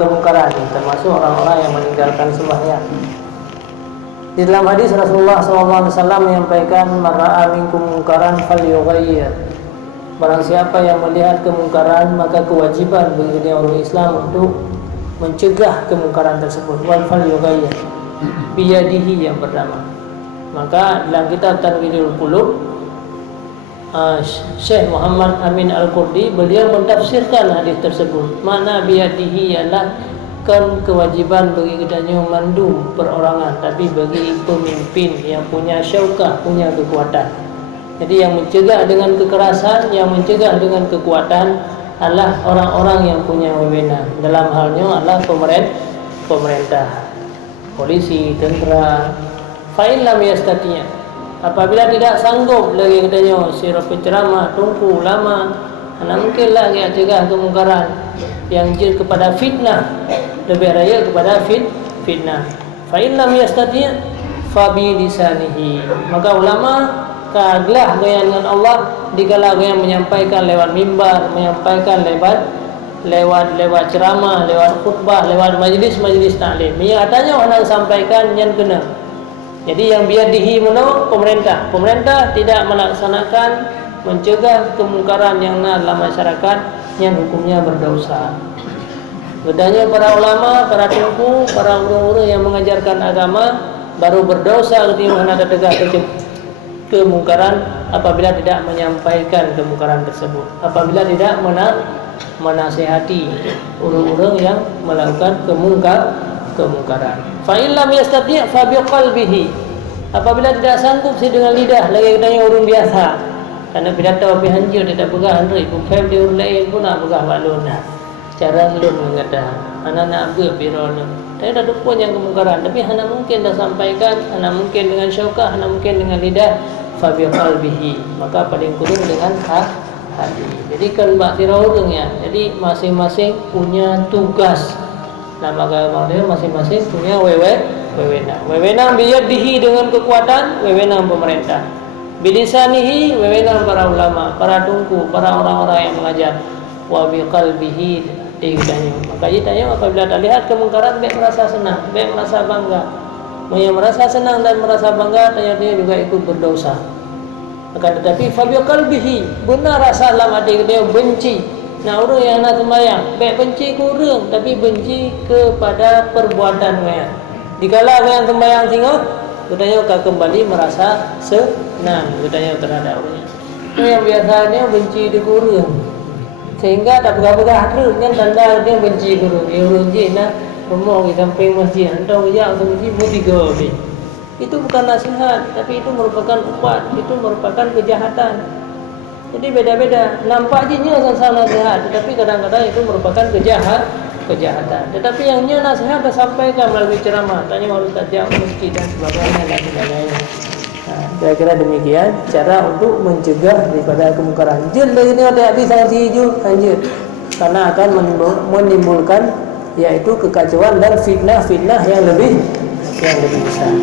kemungkaran, termasuk orang-orang yang meninggalkan sembahyang. Di dalam hadis Rasulullah SAW menyampaikan, "Man ra'a minkum mungkaran falyughayyir." Barang siapa yang melihat kemungkaran, maka kewajiban bagi orang Islam untuk mencegah kemungkaran tersebut. Wal falyughayyir biyadihi yang pertama. Maka dalam kitab Tanwirul Qulub, Syekh Muhammad Amin Al-Qurdi, beliau mentafsirkan hadis tersebut. Makna biyadihi ialah kan kewajiban bagi kitanya memandu perorangan, tapi bagi pemimpin yang punya syaukah, punya kekuatan. Jadi yang mencegah dengan kekerasan, yang mencegah dengan kekuatan adalah orang-orang yang punya wewenang. Dalam halnya adalah pemerintah, polisi, tentera. Fa'in lam yastati', apabila tidak sanggup lagi katanya sirap penceramah, tungku ulama, mana mungkinlah dia cegah kemungkaran yang jir kepada fitnah, lebih raya kepada fitnah. Fa'in lam yastati' fa bi lisanihi, maka ulama kaglah gaya dengan Allah dikala gaya menyampaikan lewat mimbar, menyampaikan lewat ceramah, lewat khutbah, lewat majlis-majlis taklim. Yang katanya orang sampaikan yang kena. Jadi yang biadihi mana? Pemerintah tidak melaksanakan mencegah kemungkaran yang ada dalam masyarakat yang hukumnya berdosa. Bedanya para ulama, para tungku, para guru-guru yang mengajarkan agama baru berdosa ketika ada tegak kemungkaran apabila tidak menyampaikan kemungkaran tersebut, apabila tidak menasihati orang-orang yang melakukan kemungkaran. Fa in lam yastati' fa biqalbihi, apabila tidak sanggup dengan lidah, lagi katanya orang biasa, karena pidato api hanjir tidak pegang handri pun faham dia orang lain pun nak pegang balon. Cara lun mengata anak-anak apa pirona saya dah dukun yang kemungkaran, tapi hana mungkin dah sampaikan, hana mungkin dengan syaukah, hana mungkin dengan lidah. Fa biqalbihi, maka paling kurang dengan hati. Jadi kan baktira orang ya. Jadi masing-masing punya tugas. Nama agama dia masing-masing punya wewenang. Wewenang biyadihi dengan kekuatan, wewenang pemerintah. Bilisanihi, wewenang para ulama, para tungku, para orang-orang yang mengajar. Wa biqalbihi, ditanya. Maka ditanya apabila tak lihat kemungkaran, baik merasa senang, baik merasa bangga. Yang merasa senang dan merasa bangga, tanya dia juga ikut berdosa. Akan tetapi fa biqalbihi, benar rasa dalam hati dia benci. Nah, orang yang nak sembahyang, baik benci ke orang, tapi benci kepada perbuatan mereka. Dikala orang sembahyang tengok, katanya akan kembali merasa senang katanya terhadap orangnya. Yang biasanya benci ke orang, sehingga tak pegang-pegang terus kan tanda dia benci ke orang. Dia orang je nak rumah di samping masjid, hendak kerja ke masjid pun 3 habis. Itu bukan nasihat, tapi itu merupakan ubat, itu merupakan kejahatan. Jadi beda-beda. Nampak je nya sama nasihat, tetapi kadang-kadang itu merupakan kejahatan. Tetapi yang nya nasihat disampaikan melalui ceramah, tanya harus tajam masjid dan sebagainya dan sebagainya. Kira-kira demikian cara untuk mencegah daripada kemungkaran. Jil dari ini ada habis sangat hijau, anjir. Karena akan menimbulkan yaitu kekacauan dan fitnah yang lebih besar.